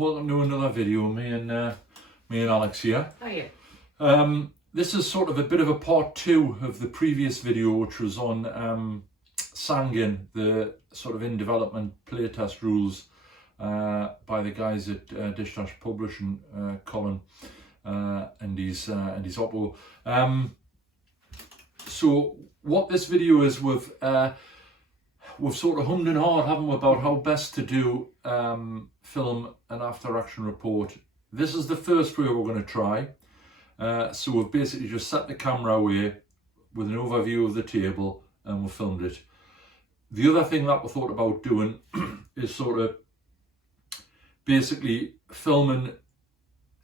welcome to another video. Me and Alex here. Hiya. This is sort of a bit of a part 2 of the previous video, which was on Sangin, the sort of in development playtest rules by the guys at Dishdash Publishing, Colin and his Oppo. So what this video is, we've sort of hummed and hawed, haven't we, about how best to do film an after action report. This is the first way we're going to try. So we've basically just set the camera away with an overview of the table and we filmed it. The other thing that we thought about doing is sort of basically filming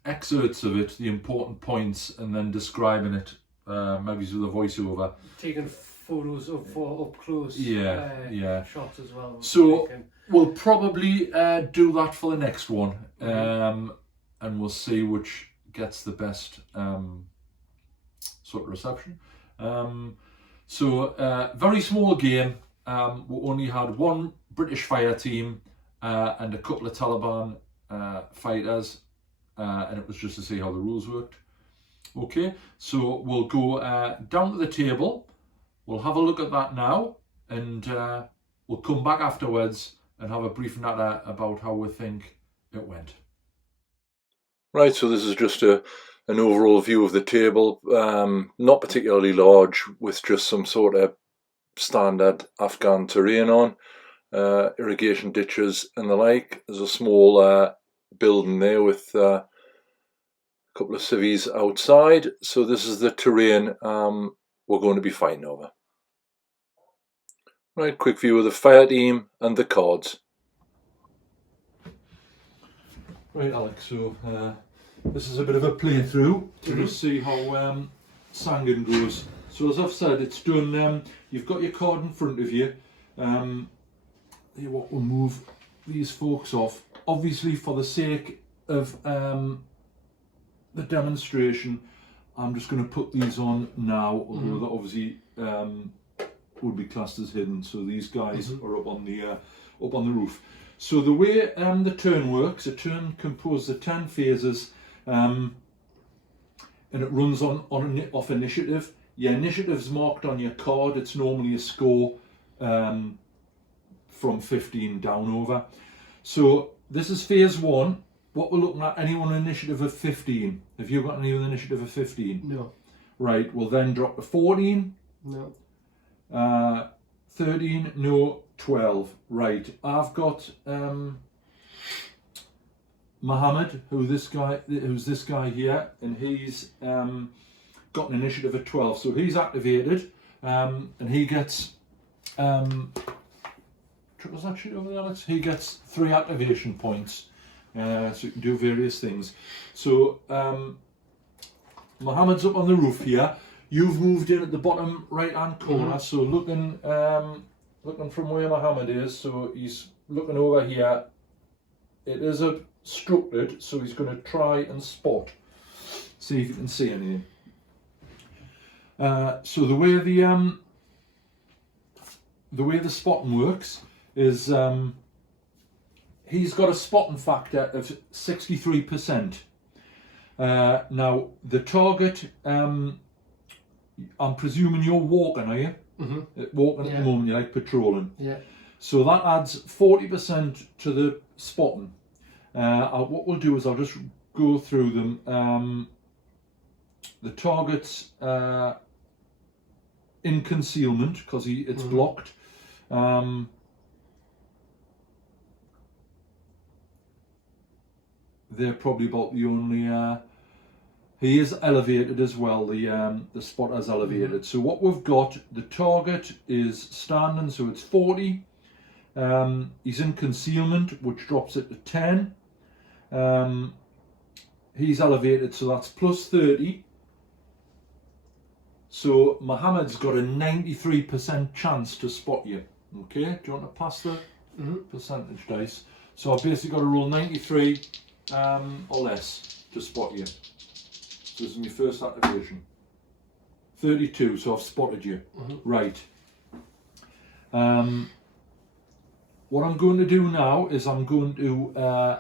excerpts of it, the important points, and then describing it, maybe with a voiceover. Taking photos of for up close shots as well. So we'll probably do that for the next one, and we'll see which gets the best sort of reception. So very small game. We only had one British fire team and a couple of Taliban fighters, and it was just to see how the rules worked. Okay, so we'll go down to the table. We'll have a look at that now, and we'll come back afterwards and have a brief natter about how we think it went. Right, so this is just an overall view of the table, not particularly large, with just some sort of standard Afghan terrain on, irrigation ditches and the like. There's a small building there with a couple of civvies outside. So this is the terrain we're going to be fighting over. Right, quick view of the fire team and the cards. Right, Alex, so this is a bit of a playthrough to just see how Sangin goes. So as I've said, it's done. You've got your card in front of you. We'll move these folks off. Obviously, for the sake of the demonstration, I'm just going to put these on now, although that obviously would be classed as hidden. So these guys are up on the roof. So the way the turn works, a turn composed of 10 phases, and it runs off initiative. Your initiative's marked on your card. It's normally a score from 15 down over. So this is phase 1. What we're looking at, anyone on initiative of 15. Have you got any with initiative of 15? No. Right, we'll then drop to 14. No. 13, no. 12. Right, I've got Mohammed, who's this guy here, and he's got an initiative of 12. So he's activated, and he gets was that shit over there, Alex? He gets 3 activation points. So you can do various things. So Mohammed's up on the roof here. You've moved in at the bottom right hand corner. So looking from where Mohammed is, so he's looking over here. It is obstructed, so he's going to try and spot. See if you can see anything. So the way the spotting works is he's got a spotting factor of 63%. Now the target, I'm presuming you're walking, are you? Walking at the moment, you're like patrolling. Yeah. So that adds 40% to the spotting. What we'll do is I'll just go through them. The target's in concealment because it's blocked. They're probably about the only. He is elevated as well. The spotter's elevated. So what we've got, the target is standing, so it's 40. He's in concealment, which drops it to 10. He's elevated, so that's plus 30. So Mohammed's got a 93% chance to spot you. Okay, do you want to pass the percentage dice? So I've basically got to roll 93 or less to spot you. So this is my first activation. 32, so I've spotted you. Right. What I'm going to do now is I'm going to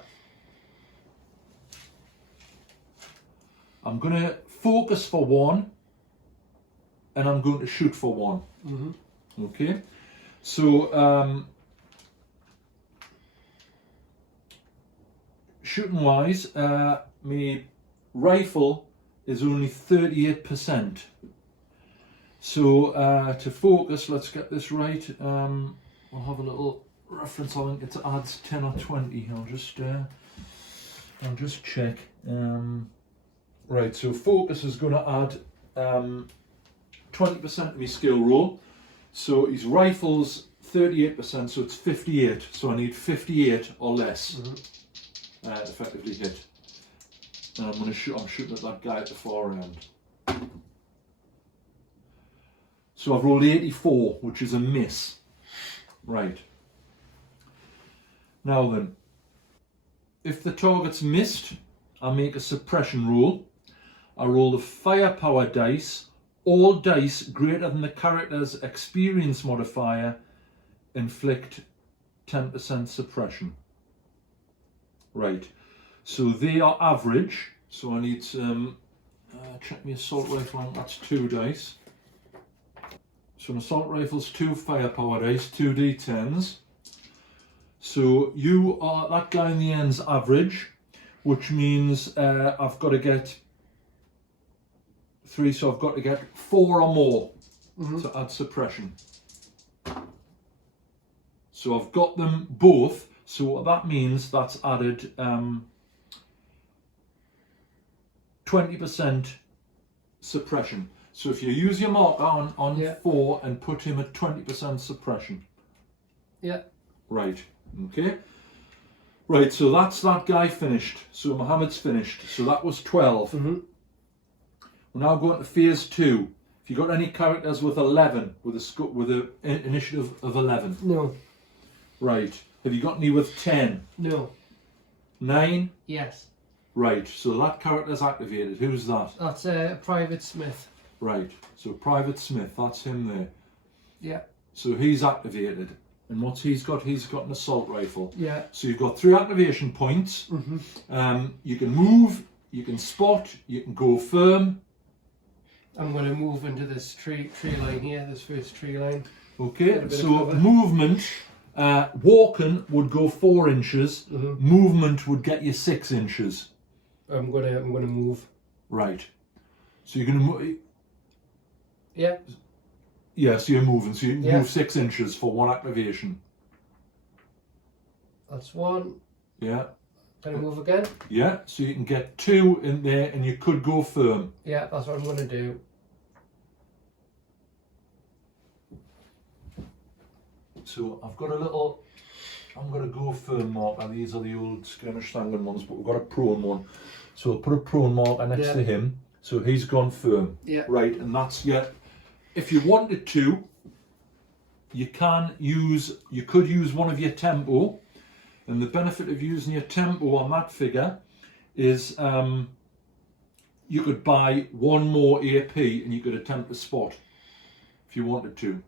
I'm going to focus for 1 and I'm going to shoot for 1. Mm-hmm. Okay, so shooting wise, my rifle is only 38%. So to focus, let's get this right. We'll have a little reference. I think it adds 10 or 20. I'll just check. Right, so focus is going to add 20% of my skill roll. So his rifle's 38%, so it's 58. So I need 58 or less to effectively hit. And I'm shooting at that guy at the far end. So I've rolled 84, which is a miss. Right. Now then, if the target's missed, I make a suppression roll. I roll the firepower dice. All dice greater than the character's experience modifier inflict 10% suppression. Right. So they are average. So I need to check my assault rifle. That's 2 dice. So an assault rifle's 2 firepower dice, 2 d10s. So you are, that guy in the end's average, which means I've got to get 3, so I've got to get 4 or more to add suppression. So I've got them both, so what that means, that's added 20% suppression. So if you use your marker on 4 and put him at 20% suppression. Yeah. Right, okay. Right, so that's that guy finished. So Mohammed's finished. So that was 12. Mm-hmm. We're now going to phase 2. If you got any characters with 11, with a initiative of 11? No. Right. Have you got any with 10? No. 9? Yes. Right, so that character's activated. Who's that? That's Private Smith. Right, so Private Smith, that's him there. Yeah. So he's activated. And what's he's got? He's got an assault rifle. Yeah. So you've got 3 activation points. Mm-hmm. You can move, you can spot, you can go firm. I'm going to move into this tree line here, this first tree line. Okay, so movement, walking would go 4 inches. Movement would get you 6 inches. I'm gonna move. Right. So you're gonna move. Yeah. Yeah, so you're moving. So you move 6 inches for 1 activation. That's 1. Yeah. Can I move again? Yeah, so you can get 2 in there and you could go firm. Yeah, that's what I'm going to do. So I've got a little, I'm going to go firm marker. These are the old skirmish Sangin ones, but we've got a prone one. So I'll put a prone marker next to him. So he's gone firm. Yeah. Right, and that's, if you wanted to, you could use one of your tempo. And the benefit of using your tempo on that figure is you could buy 1 more AP and you could attempt a spot if you wanted to.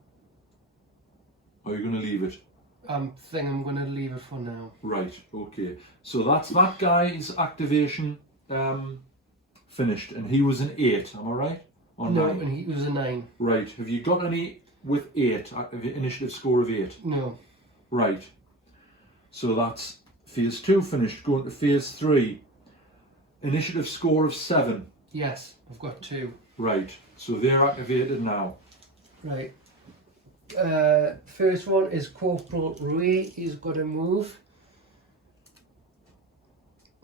Or you're going to leave it? I think I'm going to leave it for now. Right, okay. So that's that guy's activation finished, and he was an 8, am I right? Or no, 9? and he was a 9. Right, have you got any with 8, initiative score of 8? No. Right. So that's phase 2 finished. Going to phase 3. Initiative score of 7. Yes, I've got 2. Right. So they're activated now. Right. First one is Corporal Rui. He's got to move.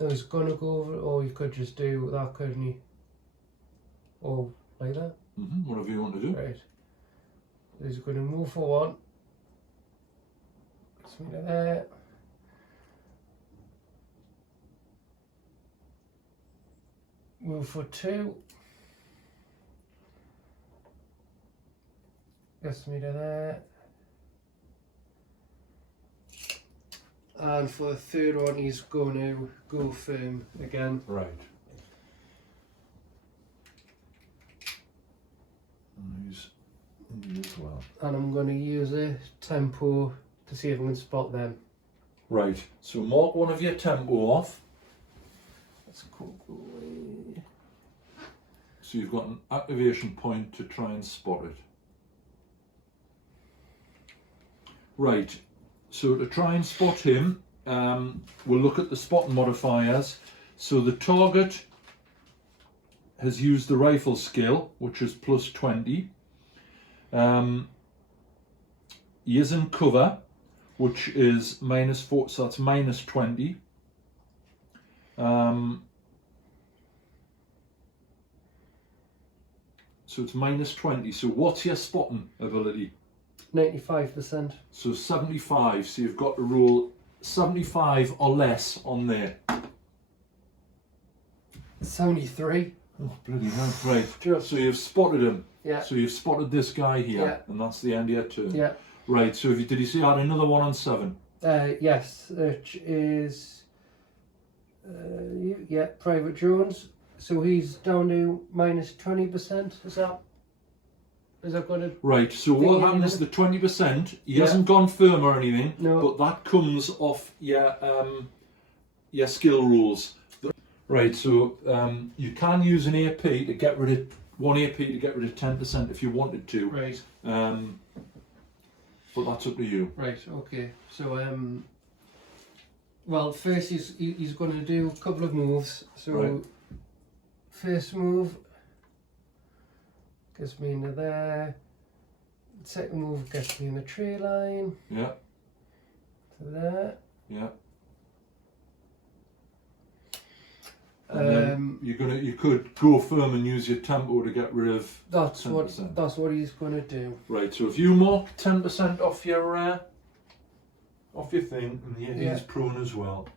No, he's going to go over, or you could just do that, couldn't you? Or like that. Whatever you want to do. Right. He's going to move for 1. Something like that. Move for 2. Gets me to there. And for the third one, he's going to go firm again. Right. And he's in as well. And I'm going to use a tempo to see if I can spot them. Right. So mark one of your tempo off. Let's go So you've got an activation point to try and spot it. Right, so to try and spot him, we'll look at the spotting modifiers. So the target has used the rifle skill, which is plus 20. He is in cover, which is minus 4, so that's minus 20. So it's minus 20. So what's your spotting ability? 95%. So 75. So you've got to roll 75 or less on there. 73. Oh, bloody hell. Right. Just. So you've spotted him. Yeah. So you've spotted this guy here. Yeah. And that's the end of your turn. Yeah. Right. So did you see I had another one on 7? Yes, which is yeah, Private Jones. So he's down to minus 20%. Is that going to? Right, so what happens, the 20%, he hasn't gone firm or anything, No. but that comes off your skill rules. Right, so you can use an AP to get rid of, 1 AP to get rid of 10% if you wanted to. Right. But that's up to you. Right, okay. So, well, first he's going to do a couple of moves. So, right. First move gets me into there. Second move gets me in the tree line. Yeah. To there. Yeah. And then you could go firm and use your tempo to get rid of that's 10%. That's what he's going to do. Right, so if you mark 10% off your thing, and he's prone as well.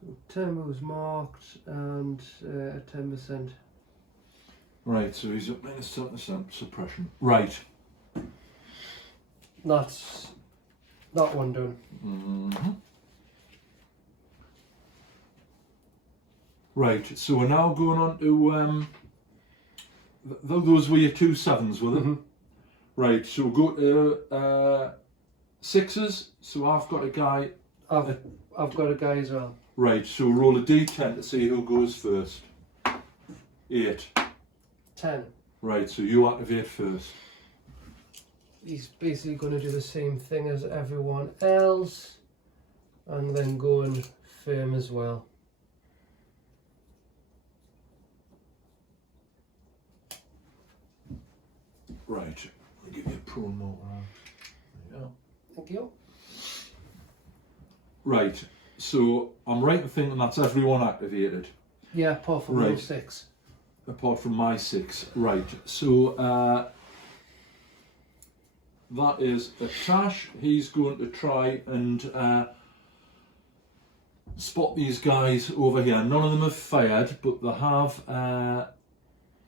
So tempo's marked and 10%. Right, so he's up minus 10% suppression. Right. That's that one done. Mm-hmm. Right, so we're now going on to those were your 2 7s, were they? Mm-hmm. Right, so we'll go to 6s. So I've got a guy. I've got a guy as well. Right, so roll a d10 to see who goes first. 8. 10. Right, so you activate first. He's basically going to do the same thing as everyone else, and then going firm as well. Right, I'll give you a prone motor. There you go. Thank you. Right, so I'm right in thinking that's everyone activated. Yeah, apart from Right. those 6. Apart from my 6. Right, so that is a Tash. He's going to try and spot these guys over here. None of them have fired, but they have.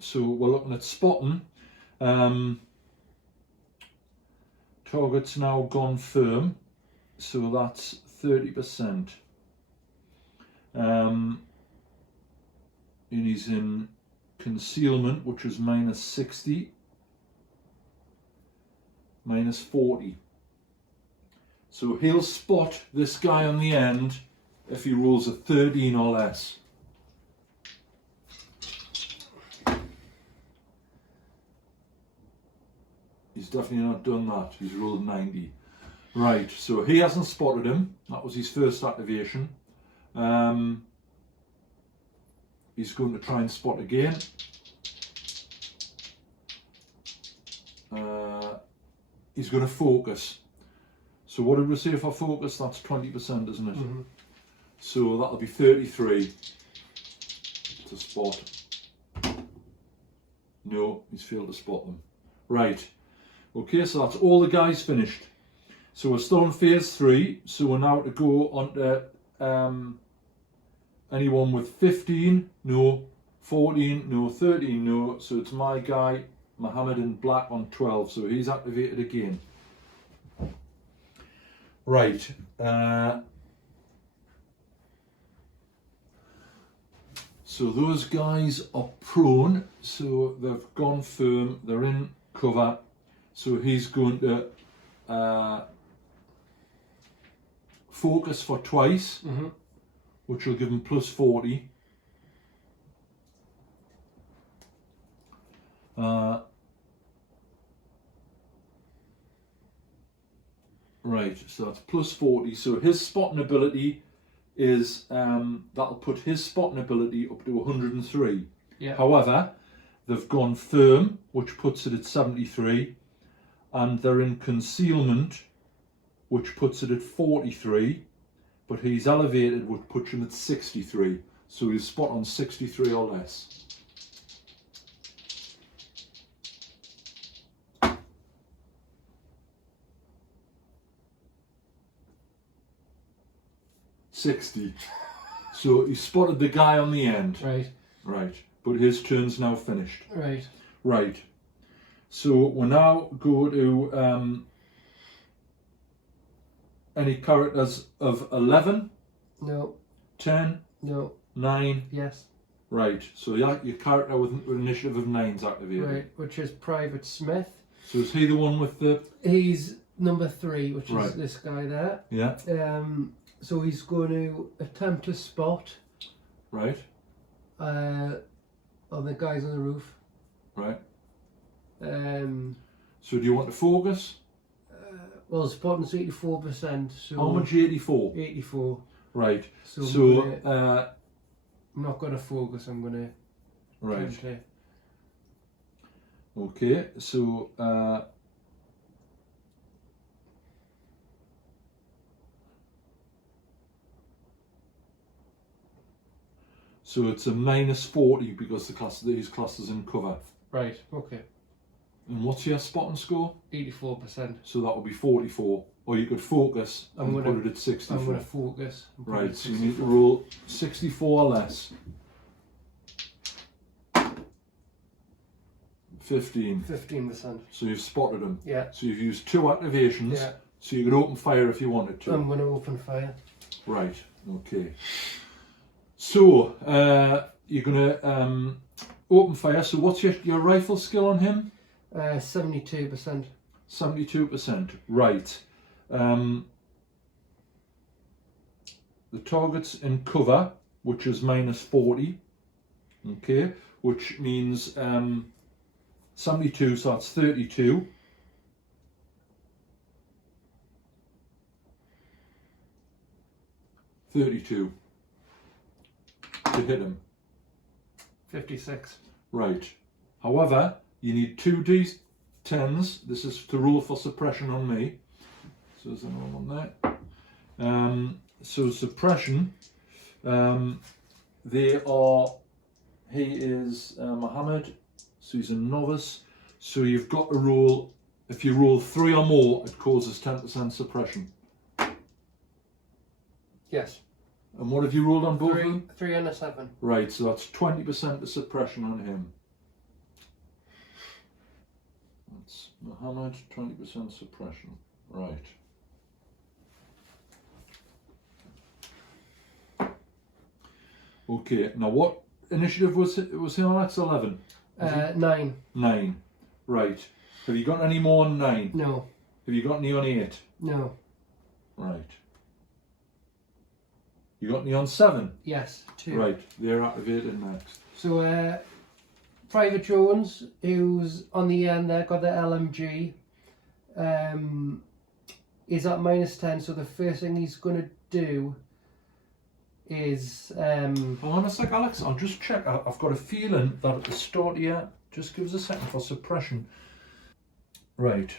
So we're looking at spotting. Target's now gone firm, so that's 30%. And he's in concealment, which is minus 60, minus 40. So he'll spot this guy on the end if he rolls a 13 or less. He's definitely not done that. He's rolled 90. Right, so he hasn't spotted him. That was his first activation. He's going to try and spot again. He's going to focus. So what did we say for focus? That's 20%, isn't it? Mm-hmm. So that'll be 33 to spot. No, he's failed to spot them. Right. Okay, so that's all the guys finished. So we're still in phase 3. So we're now to go on to anyone with 15, no, 14, no, 13, no. So it's my guy, Mohammed in black on 12. So he's activated again. Right. So those guys are prone. So they've gone firm. They're in cover. So he's going to focus for twice, which will give him plus 40. Right, so that's plus 40. So his spotting ability is, that'll put his spotting ability up to 103. Yeah. However, they've gone firm, which puts it at 73, and they're in concealment, which puts it at 43, but he's elevated, which puts him at 63. So he's spot on 63 or less. $60. So he spotted the guy on the end. Right. Right. But his turn's now finished. Right. Right. So we'll now go to any characters of 11, No. 10, No. 9. Yes. Right. So your character with an initiative of 9's activated. Right. Which is Private Smith. So is he the one with the... He's number 3, which Right. is this guy there. Yeah. So he's going to attempt to spot Right. on the guys on the roof. Right. So do you want to focus? Well, spotting's 84%. So How much? 84. 84. Right. So, I'm not going to focus. I'm going to. Right. Okay. So so it's a minus 40 because these classes in cover. Right. Okay. And what's your spotting score? 84%. So that would be 44. Or you could focus and put it at 64. I'm going to focus. Right, so you need to roll 64 or less. 15. 15%. So you've spotted him. Yeah. So you've used 2 activations. Yeah. So you could open fire if you wanted to. I'm going to open fire. Right, okay. So you're going to open fire. So what's your rifle skill on him? 72%. 72%. Right. The target's in cover, which is minus 40. Okay, which means 72, so that's 32. To hit him. 56. Right. However, you need 2 D10s. This is to roll for suppression on me. So there's another one there. So suppression, he is Mohammed, so he's a novice. So you've got to roll, if you roll 3 or more, it causes 10% suppression. Yes. And what have you rolled on both of them? 3 and a 7. Right, so that's 20% of suppression on him. That's Mohammed, 20% suppression. Right. Okay, now what initiative was he on? That's 11. 9. 9. Right. Have you got any more on 9? No. Have you got any on 8? No. Right. You got any on 7? Yes, 2. Right, they're activated next. So, Private Jones, who's on the end there, got the LMG, is at minus 10, so the first thing he's going to do is... Hold on a sec, Alex, I'll just check. I've got a feeling that at the start here, just give us a second for suppression. Right.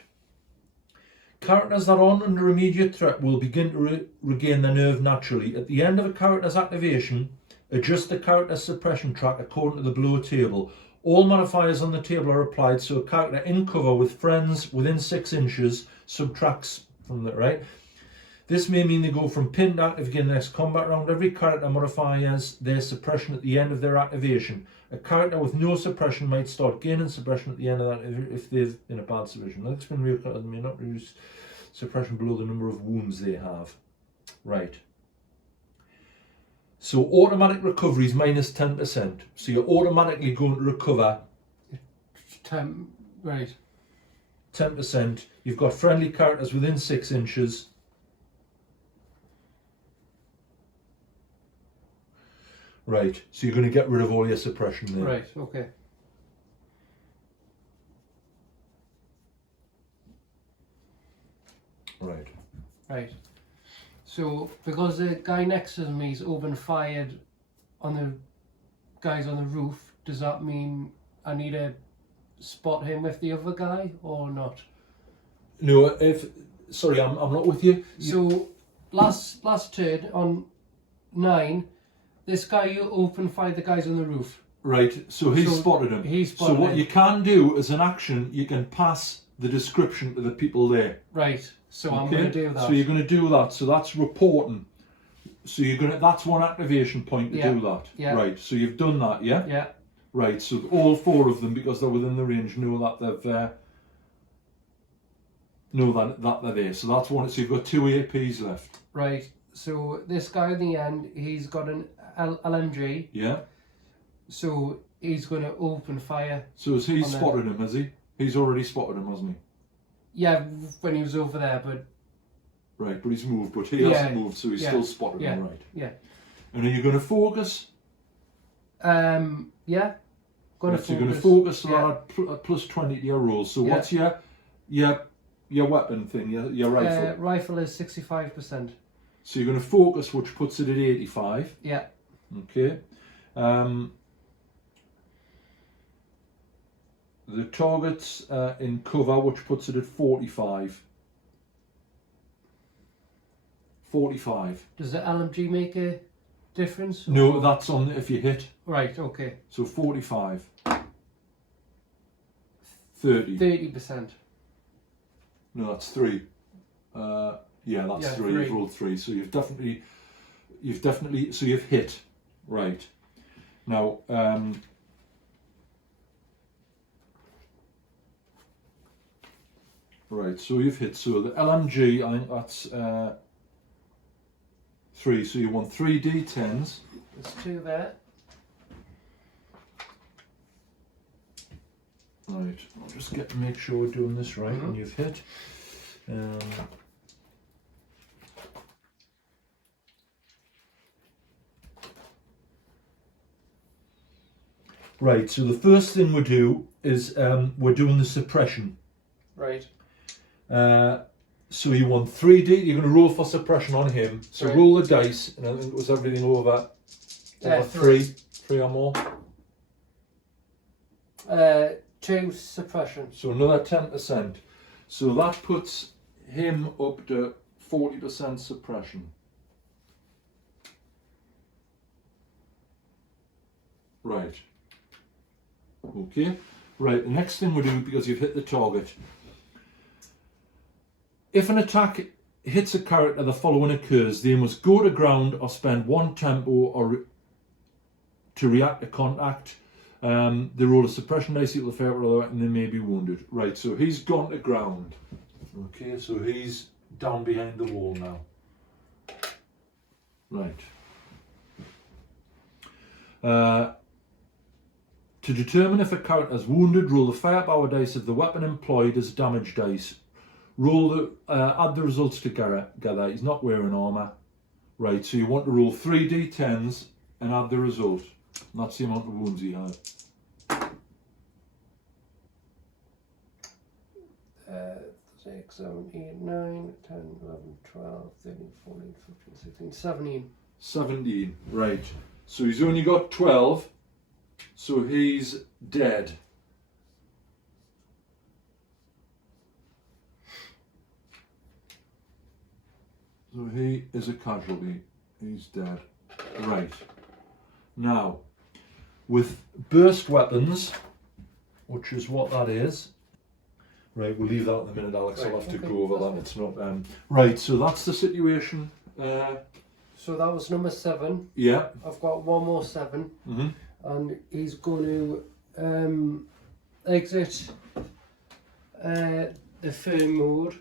Characters that aren't under immediate threat will begin to regain their nerve naturally. At the end of a character's activation, adjust the character's suppression track according to the below table. All modifiers on the table are applied, so a character in cover with friends within 6 inches subtracts from that, right? This may mean they go from pinned to active again the next combat round. Every character modifies their suppression at the end of their activation. A character with no suppression might start gaining suppression at the end of that if they've in a bad situation. That's been real characters may not reduce suppression below the number of wounds they have. Right. So automatic recovery is minus 10%. So you're automatically going to recover 10. Right. 10%. You've got friendly characters within 6 inches. Right, so you're going to get rid of all your suppression there. Right, okay. Right. Right. So, because the guy next to me's open fired on the guys on the roof, does that mean I need to spot him with the other guy or not? No, sorry, I'm not with you. So, last turn on 9, this guy open fired the guys on the roof. Right, so he spotted him. He spotted so what him. you can do as an action, you can pass the description to the people there. Right, so I'm Okay? going to do that. So you're going to do that. So that's reporting. So you're going to. That's one activation point to do that. Yeah. Right. So you've done that, yeah. Yeah. Right. So all 4 of them, because they're within the range, know that they've know that they're there. So that's one. So you've got 2 APs left. Right. So this guy in the end, he's got an LMG. Yeah. So he's going to open fire. So has he spotted him? Has he? He's already spotted him, hasn't he? Yeah, when he was over there, but... Right, but he's moved, but he hasn't moved, so he's still spotted him, right? Yeah. And are you going to focus? Yeah. You're going to focus so that plus 20 to your roll. So what's your weapon thing, your rifle? Rifle is 65%. So you're going to focus, which puts it at 85. Yeah. Okay. The target's in cover, which puts it at 45. 45. Does the LMG make a difference? No, that's on if you hit. Right, okay. So 45. 30. 30%. No, that's 3. Yeah, that's 3. You've rolled 3. So you've definitely, so you've hit. Right. Now, right, so you've hit. So the LMG, I think that's 3. So you want 3 D10s. There's 2 there. Right, I'll just make sure we're doing this right. And you've hit. Right, so the first thing we do is we're doing the suppression. Right. So you want 3D, you're going to roll for suppression on him. So roll the dice, and I think it was everything over 3 or more. 2 suppression. So another 10%. So that puts him up to 40% suppression. Right. Okay. Right, the next thing we do, because you've hit the target. If an attack hits a character, the following occurs. They must go to ground or spend 1 tempo or to react to contact. They roll a suppression dice equal to fair or and they may be wounded. Right, so he's gone to ground. Okay, so he's down behind the wall now. Right. To determine if a character is wounded, roll the firepower dice of the weapon employed as damage dice. Roll add the results together. He's not wearing armour. Right, so you want to roll 3 D10s and add the result. And that's the amount of wounds he had. 6, 7, 8, 9, 10, 11, 12, 13, 14, 15, 16, 17. 17, right. So he's only got 12, so he's dead. So he is a casualty. He's dead. Right. Now, with burst weapons, which is what that is. Right, we'll leave that in a minute, Alex. I'll have to go over that. It's not. Right, so that's the situation. So that was number 7. Yeah. I've got one more 7, and he's going to exit the firm mode.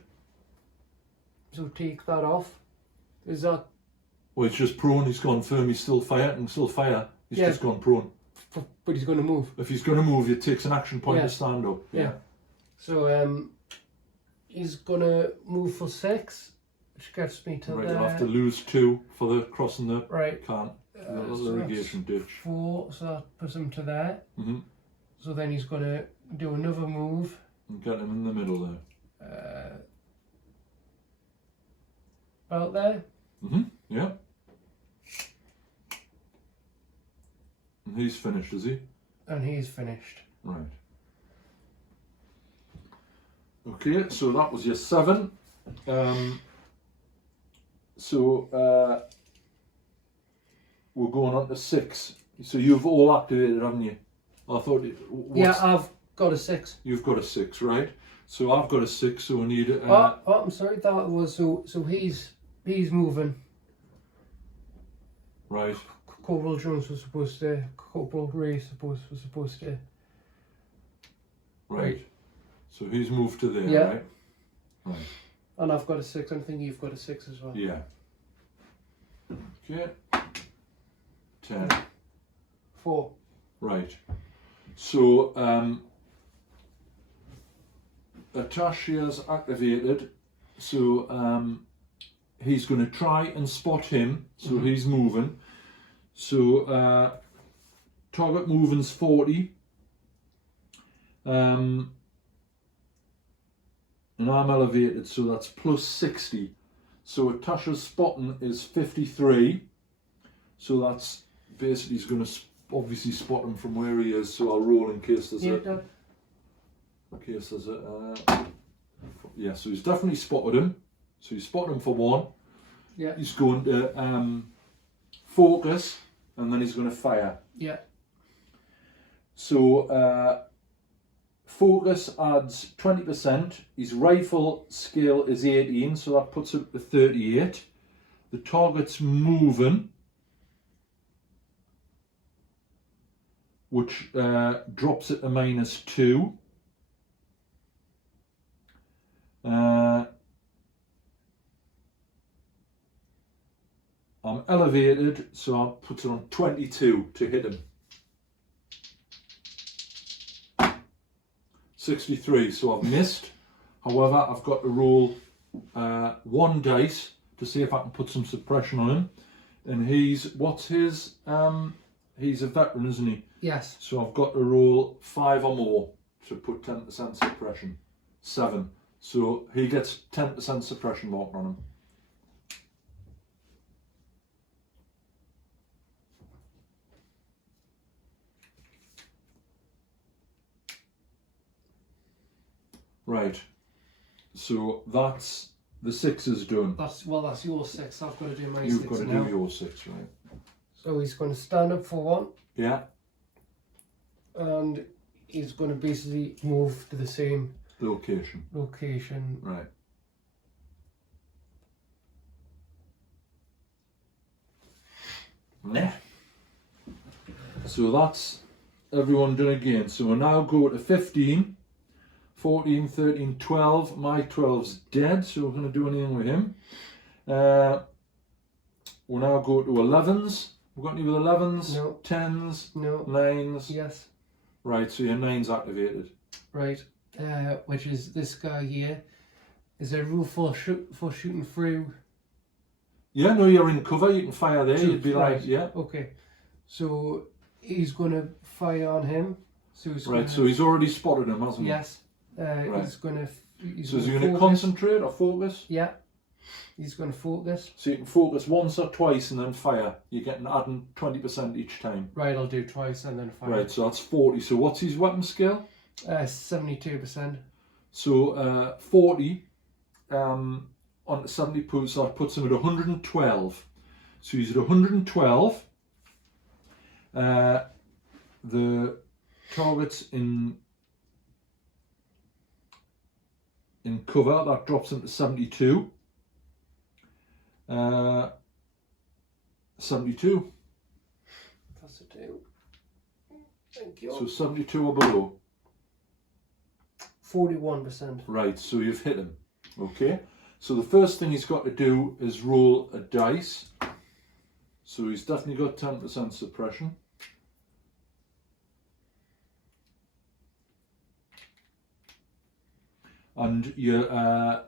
So take that off. Is that? Well, it's just prone. He's gone firm. He's still fire. And still fire. He's just gone prone. But he's going to move. If he's going to move, it takes an action point to stand up. Yeah. So he's going to move for 6, which gets me to right, there. you'll have to lose 2 for the crossing the right. can't. A little so irrigation ditch. 4, so that puts him to there. Mm-hmm. So then he's going to do another move. And get him in the middle there. About there. Mm-hmm. Yeah. And he's finished, is he? And he's finished. Right. Okay, so that was your 7. We're going on to 6. So you've all activated, haven't you? I thought. Yeah, I've got a 6. You've got a 6, right? So I've got a 6, so we need. I'm sorry. That was so he's moving. Right. Corporal Jones was supposed to. Corporal Ray was supposed to. Right. So he's moved to there, Yeah. right? Right. And I've got a 6. I think you've got a 6 as well. Yeah. Okay. 10. 4. Right. So Atashia's activated. So he's going to try and spot him. So he's moving. So target moving's 40. And I'm elevated, so that's plus 60. So Tasha's spotting is 53. So that's basically, he's going to obviously spot him from where he is. So I'll roll in case there's yeah, so he's definitely spotted him. So he's spotted him for 1. Yeah. He's going to focus, and then he's going to fire. Yeah. So focus adds 20%. His rifle skill is 18, so that puts it to 38. The target's moving, which drops it to -2. I'm elevated, so I'll put it on 22 to hit him. 63, so I've missed. However, I've got to roll 1 dice to see if I can put some suppression on him. And he's a veteran, isn't he? Yes. So I've got to roll 5 or more to put 10% suppression. 7. So he gets 10% suppression marked on him. Right. So that's the 6 is done. That's your 6. I've got to do my 6 You've got to now. do your 6, right? So he's going to stand up for 1. Yeah. And he's going to basically move to the same Location. Right. Yeah. So that's everyone done again. So we'll now go to 15, 14, 13, 12. My 12's dead, so we're going to do anything with him. We'll now go to 11s. We've got any with 11s? No. 10s? No. 9s? Yes. Right, so your 9's activated. Right. Which is this guy here. Is there a rule for shooting through? Yeah, no, you're in cover. You can fire there. You'd be Right. like, yeah. Okay. So he's going to fire on him. So he's Right, so he's already spotted him, hasn't he? yes. Right. He's going to. So is he going to concentrate or focus? Yeah. He's going to focus. So you can focus once or twice and then fire. You're getting adding 20% each time. Right, I'll do twice and then fire. Right, so that's 40. So what's his weapon skill? 72%. So 40 on 70, so that puts him at 112. So he's at 112. The target's in cover, that drops him to 72. 72. That's a 2. Thank you. So 72 or below. 41%. Right, so you've hit him. Okay. So the first thing he's got to do is roll a dice. So he's definitely got 10% suppression. And your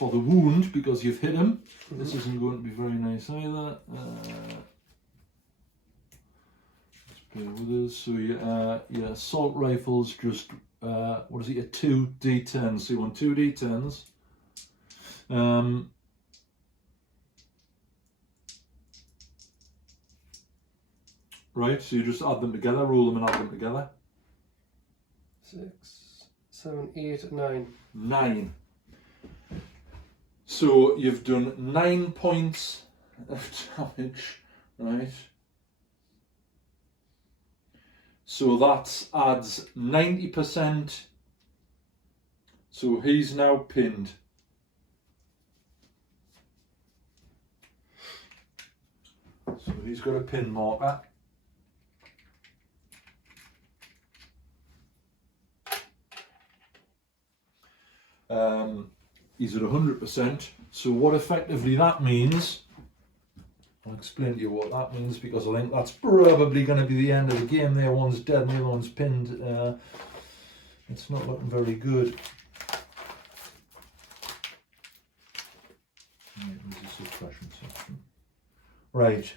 for the wound because you've hit him. This isn't going to be very nice either. Let's bear with us. So your assault rifles just, what is it, a 2d10. So you want 2d10s. Right, so you just add them together, roll them and add them together. 6, 7, 8, 9. 9. So you've done 9 points of damage, right? So that adds 90%. So he's now pinned. So he's got a pin marker. He's at 100%. So what effectively that means, I'll explain to you what that means because I think that's probably going to be the end of the game. There, one's dead and the other one's pinned. It's not looking very good. Right, there's a suppression section. Right.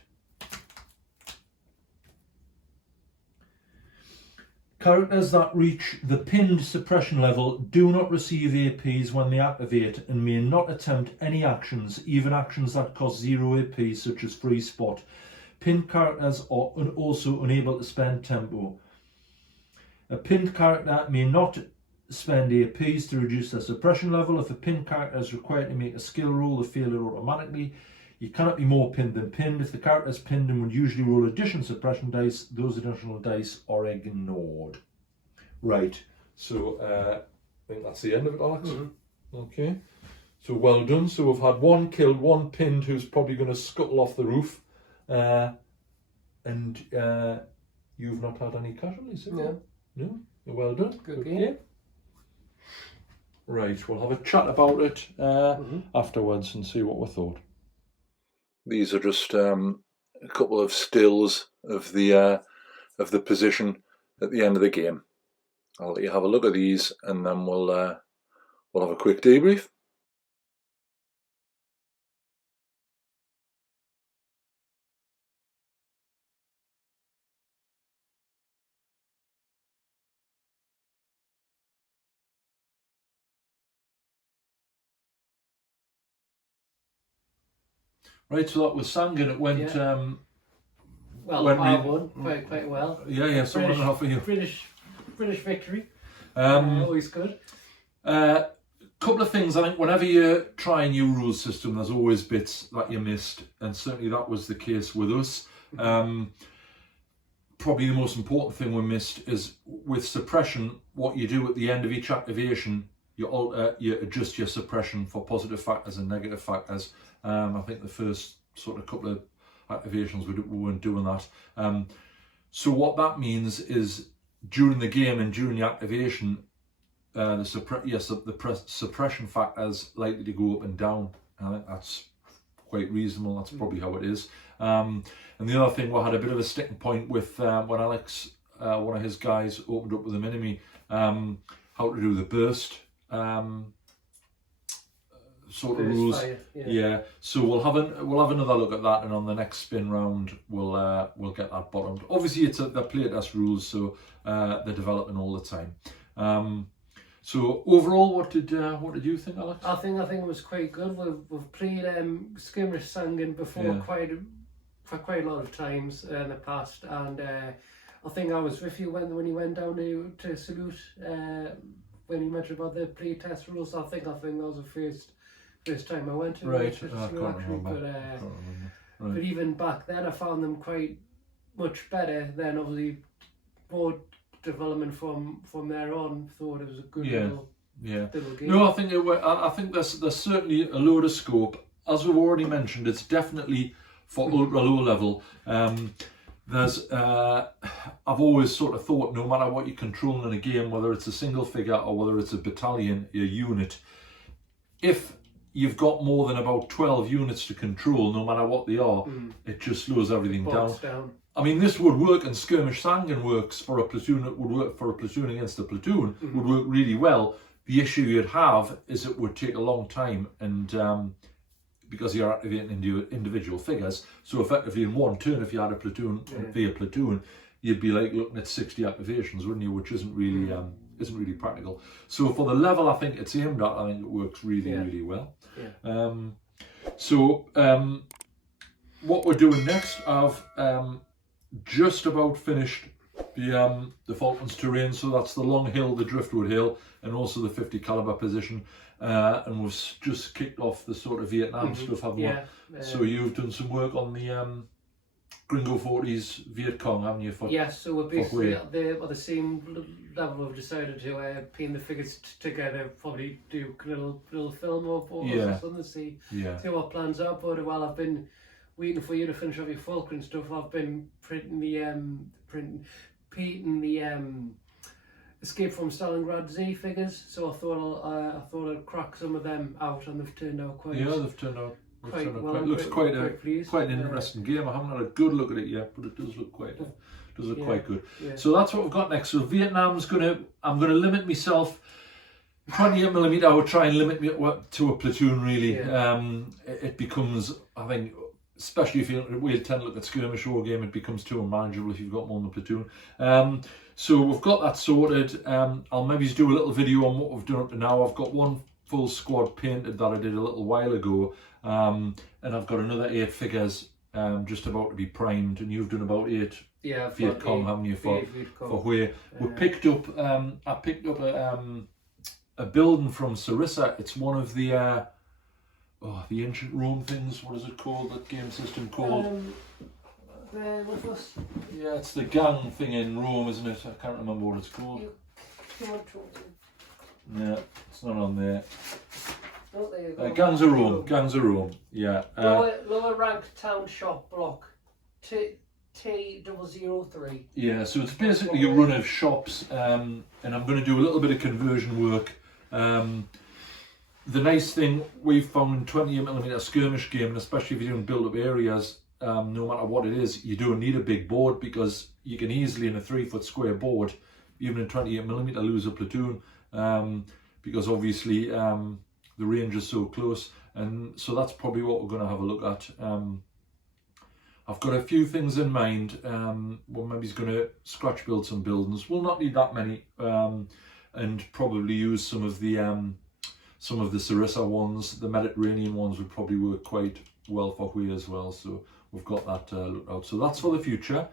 Characters that reach the pinned suppression level do not receive APs when they activate and may not attempt any actions, even actions that cost 0 AP, such as free spot. Pinned characters are also unable to spend tempo. A pinned character may not spend APs to reduce their suppression level. If a pinned character is required to make a skill roll, they fail it automatically. You cannot be more pinned than pinned. If the character is pinned and would usually roll additional suppression dice, those additional dice are ignored. Right, so I think that's the end of it, Alex. Okay, so well done. So we've had one killed, one pinned who's probably going to scuttle off the roof. And you've not had any casualties, have you? No? Well done. Good game. Right, we'll have a chat about it afterwards and see what we thought. These are just a couple of stills of the position at the end of the game. I'll let you have a look at these and then we'll have a quick debrief. Right, so that was Sangin. It went. Well, I won quite well. Yeah. So one and a half for you. British victory. Always good. Couple of things. I think whenever you try a new rules system, there's always bits that you missed, and certainly that was the case with us. Probably the most important thing we missed is with suppression. What you do at the end of each activation, you adjust your suppression for positive factors and negative factors. I think the first sort of couple of activations we weren't doing that. So what that means is during the game and during the activation, the suppression factor is likely to go up and down. I think that's quite reasonable. That's probably how it is. And the other thing, we had a bit of a sticking point with when Alex, one of his guys, opened up with a mini-me, how to do the burst. Sort of rules, yeah. So we'll have another look at that, and on the next spin round we'll get that bottomed. Obviously, it's the Playtest rules, so they're developing all the time. So overall, what did you think, Alex? I think it was quite good. We've played Skirmish Sangin before for quite a lot of times in the past, and I think I was with you when you went down to Salute when you mentioned about the Playtest rules. I think that was the first time I went to but even back then I found them quite much better. Then obviously more development from there on. Thought it was a good little game. No, I think there's certainly a load of scope. As we've already mentioned, it's definitely for ultra low level. There's I've always sort of thought, no matter what you're controlling in a game, whether it's a single figure or whether it's a battalion, a unit, if you've got more than about 12 units to control, no matter what they are, it just slows everything down. I mean, this would work, and Skirmish Sangin works for a platoon. It would work for a platoon against a platoon. Would work really well The issue you'd have is it would take a long time, and because you're activating individual figures, so effectively in one turn, if you had a platoon via platoon, you'd be like looking at 60 activations, wouldn't you? Which isn't really practical. So for the level I think it's aimed at, I think it works really well. Yeah. What we're doing next, I've just about finished the Falklands terrain, so that's the long hill, the driftwood hill, and also the 50 caliber position, and we've just kicked off the sort of Vietnam stuff, haven't we? So you've done some work on the Gringo 40s Viet Cong, haven't you? Yes, so we're basically at the same level. We've decided to paint the figures together, probably do a little film or something, see what plans are. But while I've been waiting for you to finish off your Falkland stuff, I've been painting the Escape from Stalingrad Z figures. So I thought I'd crack some of them out, and they've turned out quite. Yeah, they've turned out. It looks quite an interesting game. I haven't had a good look at it yet, but it does look quite good. Yeah. So that's what we've got next. So Vietnam's I'm gonna limit myself 28mm. I would try and limit me to a platoon really. It becomes, I think, especially if we tend to look at skirmish war game, it becomes too unmanageable if you've got more than a platoon. So we've got that sorted. I'll maybe do a little video on what we've done up to now. I've got one full squad painted that I did a little while ago, and I've got another 8 figures just about to be primed, and you've done about 8 Viet Cong, haven't you, for where we picked up. I picked up a building from Sarissa. It's one of the ancient Rome things. What is it called? That game system called? Yeah, it's the gang thing in Rome, isn't it? I can't remember what it's called. Yeah, it's not on there. Oh, there you go. Gangs of Rome. Yeah. Lower ranked town shop block. T003. Yeah, so it's basically a run of shops, and I'm going to do a little bit of conversion work. The nice thing we've found in 28mm skirmish game, and especially if you're doing build-up areas, no matter what it is, you don't need a big board, because you can easily, in a 3-foot square board, even in 28mm, lose a platoon, because obviously the range is so close. And so that's probably what we're going to have a look at. I've got a few things in mind. Well, maybe he's going to scratch build some buildings. We'll not need that many, and probably use some of the Sarissa ones. The Mediterranean ones would probably work quite well for Hui as well. So we've got that looked out. So that's for the future.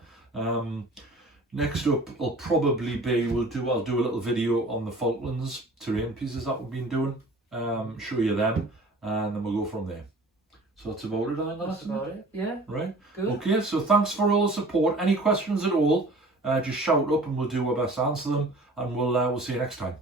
Next up will probably be I'll do a little video on the Falklands terrain pieces that we've been doing. Show you them, and then we'll go from there. So that's about it, I think. That's about it. Yeah. Right. Good. Okay. So thanks for all the support. Any questions at all? Just shout up, and we'll do our best to answer them. And we'll see you next time.